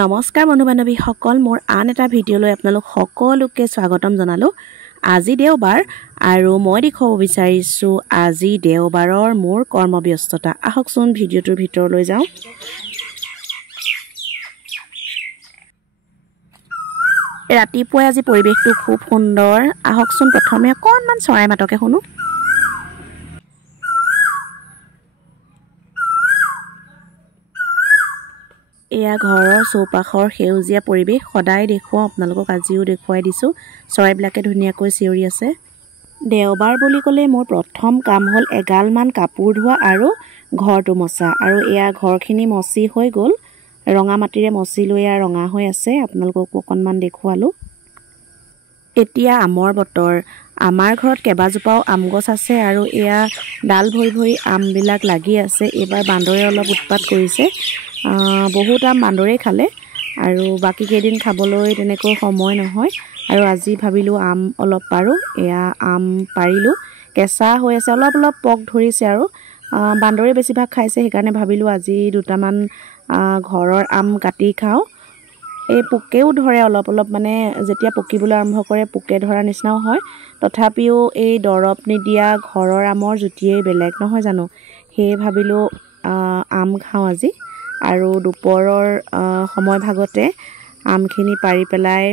নমস্কাৰ বন্ধু বান্ধৱী সকল মোৰ আন এটা ভিডিঅ'লৈ আপোনালোক সকলোকে স্বাগতম জনালো। আজি দেওবাৰ আৰু মই দেখুৱাব বিচাৰিছো আজি দেওবাৰৰ মোৰ কৰ্মব্যস্ততা। আহকচোন ভিডিঅ'টোৰ ভিতৰলৈ যাওঁ। ৰাতিপুৱাই আজি পৰিৱেশটো খুব সুন্দৰ। আহকচোন প্ৰথমে অকণমান চৰাই মাতকে শুনো। এয়া ঘৰৰ চৌপাশৰ সেউজীয়া পৰিৱেশ সদায় দেখুৱাও আপোনালোকক, আজিও দেখুৱাই দিছোঁ। চৰাইবিলাকে ধুনীয়াকৈ চিঞৰি আছে। দেওবাৰ বুলি ক'লে মোৰ প্ৰথম কাম হ'ল এগালমান কাপোৰ ধোৱা আৰু ঘৰটো মচা। আৰু এয়া ঘৰখিনি মচি হৈ গ'ল, ৰঙা মাটিৰে মচি লৈ এয়া ৰঙা হৈ আছে। আপোনালোককো অকণমান দেখুৱালোঁ। এতিয়া আমৰ বতৰ। আমাৰ ঘৰত কেইবাজোপাও আম গছ আছে আৰু এয়া ডাল ভৰি ভৰি আমবিলাক লাগি আছে। এইবাৰ বান্দৰে অলপ উৎপাত কৰিছে, বহুত আম বান্দৰেই খালে আৰু বাকী কেইদিন খাবলৈ তেনেকৈ সময় নহয়। আৰু আজি ভাবিলোঁ আম অলপ পাৰোঁ। এয়া আম পাৰিলোঁ, কেঁচা হৈ আছে, অলপ অলপ পক ধৰিছে আৰু বান্দৰে বেছিভাগ খাইছে। সেইকাৰণে ভাবিলোঁ আজি দুটামান ঘৰৰ আম কাটি খাওঁ। এই পোকেও ধৰে অলপ অলপ, মানে যেতিয়া পকিবলৈ আৰম্ভ কৰে পোকে ধৰা নিচিনাও হয়। তথাপিও এই দৰৱ নিদিয়া ঘৰৰ আমৰ জুতিয়েই বেলেগ নহয় জানো। সেয়ে ভাবিলোঁ আম খাওঁ আজি। আৰু দুপৰৰ সময় ভাগতে আমখিনি পাৰি পেলাই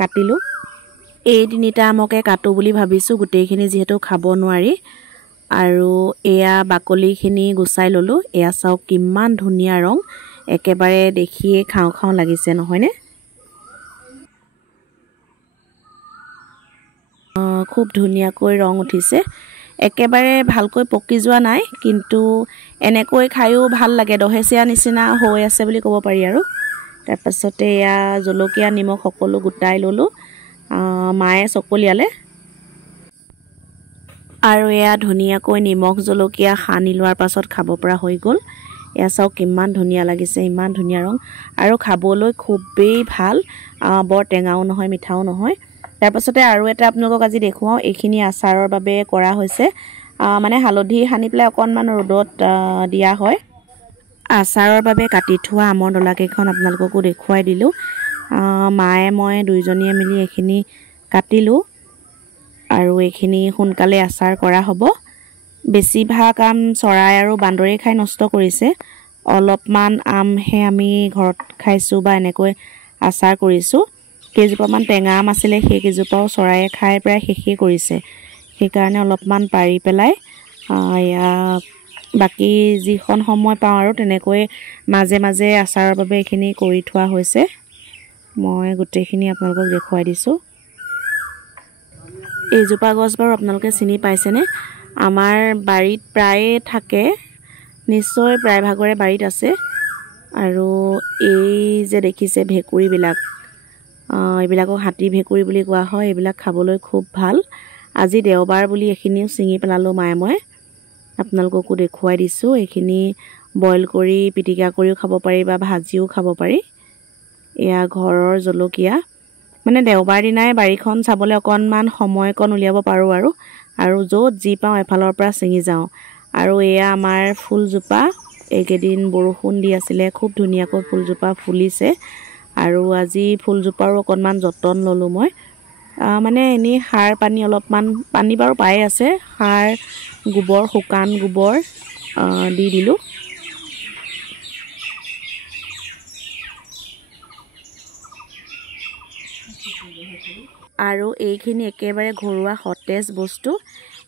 কাটিলোঁ। এই তিনিটা আমকে কাটোঁ বুলি ভাবিছোঁ, গোটেইখিনি যিহেতু খাব নোৱাৰি। আৰু এয়া বাকলিখিনি গুচাই ল'লোঁ। এয়া চাওক কিমান ধুনীয়া ৰং, একেবাৰে দেখিয়ে খাওঁ খাওঁ লাগিছে নহয়নে। খুব ধুনীয়াকৈ ৰং উঠিছে, একেবাৰে ভালকৈ পকি যোৱা নাই, কিন্তু এনেকৈ খায়ো ভাল লাগে। দহেচীয়া নিচিনা হৈ আছে বুলি ক'ব পাৰি আৰু। তাৰপাছতে এয়া জলকীয়া নিমখ সকলো গোটাই ল'লোঁ, মায়ে চকলিয়ালে। আৰু এয়া ধুনীয়াকৈ নিমখ জলকীয়া সানি লোৱাৰ পাছত খাব পৰা হৈ গ'ল। এয়া চাওক কিমান ধুনীয়া লাগিছে, ইমান ধুনীয়া ৰং আৰু খাবলৈ খুবেই ভাল। বৰ টেঙাও নহয় মিঠাও নহয়। তাৰপাছতে আৰু এটা আপোনালোকক আজি দেখুৱাওঁ। এইখিনি আচাৰৰ বাবে কৰা হৈছে, মানে হালধি সানি পেলাই অকণমান ৰ'দত দিয়া হয়। আচাৰৰ বাবে কাটি থোৱা আমৰ ডলাকেইখন আপোনালোককো দেখুৱাই দিলোঁ। মায়ে মই দুইজনীয়ে মিলি এইখিনি কাটিলোঁ আৰু এইখিনি সোনকালে আচাৰ কৰা হ'ব। বেছিভাগ আম চৰাই আৰু বান্দৰেই খাই নষ্ট কৰিছে। অলপমান আমহে আমি ঘৰত খাইছোঁ বা এনেকৈ আচাৰ কৰিছোঁ। কেইজোপামান টেঙা আম আছিলে, সেইকেইজোপাও চৰায়ে খাই প্ৰায় শেষেই কৰিছে। সেইকাৰণে অলপমান পাৰি পেলাই এয়া বাকী যিখন সময় পাওঁ আৰু তেনেকৈ মাজে মাজে আচাৰৰ বাবে এইখিনি কৰি থোৱা হৈছে। মই গোটেইখিনি আপোনালোকক দেখুৱাই দিছোঁ। এইজোপা গছ বাৰু আপোনালোকে চিনি পাইছেনে? আমাৰ বাৰীত প্ৰায়ে থাকে, নিশ্চয় প্ৰায়ভাগৰে বাৰীত আছে। আৰু এই যে দেখিছে ভেঁকুৰিবিলাক, এইবিলাকক হাতী ভেঁকুৰি বুলি কোৱা হয়। এইবিলাক খাবলৈ খুব ভাল। আজি দেওবাৰ বুলি এইখিনিও ছিঙি পেলালোঁ মায়ে মই, আপোনালোককো দেখুৱাই দিছোঁ। এইখিনি বইল কৰি পিটিকা কৰিও খাব পাৰি বা ভাজিও খাব পাৰি। এয়া ঘৰৰ জলকীয়া, মানে দেওবাৰ দিনাই বাৰীখন চাবলৈ অকণমান সময়কণ উলিয়াব পাৰোঁ আৰু য'ত যি পাওঁ এফালৰ পৰা ছিঙি যাওঁ। আৰু এয়া আমাৰ ফুলজোপা, এইকেইদিন বৰষুণ দি আছিলে, খুব ধুনীয়াকৈ ফুলজোপা ফুলিছে। আৰু আজি ফুলজোপাৰো অকণমান যতন ল'লোঁ মই, মানে এনেই সাৰ পানী অলপমান, পানী বাৰু পায়ে আছে, সাৰ গোবৰ, শুকান গোবৰ দি দিলোঁ। আৰু এইখিনি একেবাৰে ঘৰুৱা সতেজ বস্তু।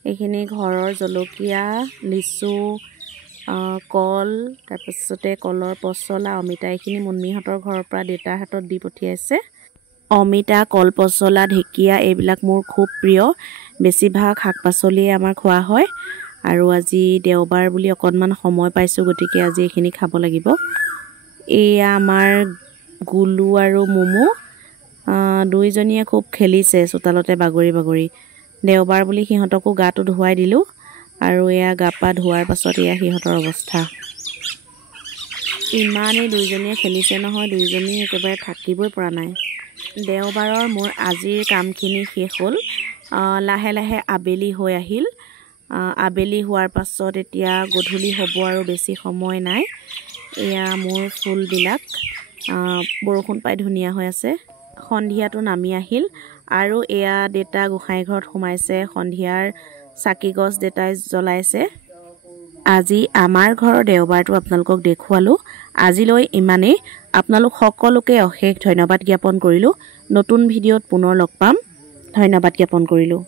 এইখিনি ঘৰৰ জলকীয়া, লিচু, কল, তাৰপিছতে কলৰ পচলা, অমিতা। এইখিনি মুন্মিহঁতৰ ঘৰৰ পৰা দেউতাৰ হাতত দি পঠিয়াইছে। অমিতা, কল পচলা, ঢেকীয়া এইবিলাক মোৰ খুব প্ৰিয়। বেছিভাগ শাক পাচলিয়ে আমাৰ খোৱা হয়। আৰু আজি দেওবাৰ বুলি অকণমান সময় পাইছোঁ, গতিকে আজি এইখিনি খাব লাগিব। এয়া আমাৰ গুলু আৰু মুমু, দুইজনীয়ে খুব খেলিছে চোতালতে বাগৰি বাগৰি। দেওবাৰ বুলি সিহঁতকো গাটো ধুৱাই দিলোঁ। আৰু এয়া গা পা ধোৱাৰ পাছত এয়া সিহঁতৰ অৱস্থা। ইমানেই দুইজনীয়ে খেলিছে নহয়, দুইজনী একেবাৰে থাকিবই পৰা নাই। দেওবাৰৰ মোৰ আজিৰ কামখিনি শেষ হ'ল। লাহে লাহে আবেলি হৈ আহিল। আবেলি হোৱাৰ পাছত এতিয়া গধূলি হ'ব আৰু বেছি সময় নাই। এয়া মোৰ ফুলবিলাক, বৰষুণ পাই ধুনীয়া হৈ আছে। সন্ধিয়াটো নামি আহিল আৰু এয়া দেউতা গোসাঁই ঘৰত সোমাইছে। সন্ধিয়াৰ চাকি গছ দেউতাই জ্বলাইছে। আজি আমাৰ ঘৰৰ দেওবাৰটো আপোনালোকক দেখুৱালোঁ। আজিলৈ ইমানেই। আপোনালোক সকলোকে অশেষ ধন্যবাদ জ্ঞাপন কৰিলোঁ। নতুন ভিডিঅ'ত পুনৰ লগ পাম। ধন্যবাদ জ্ঞাপন কৰিলোঁ।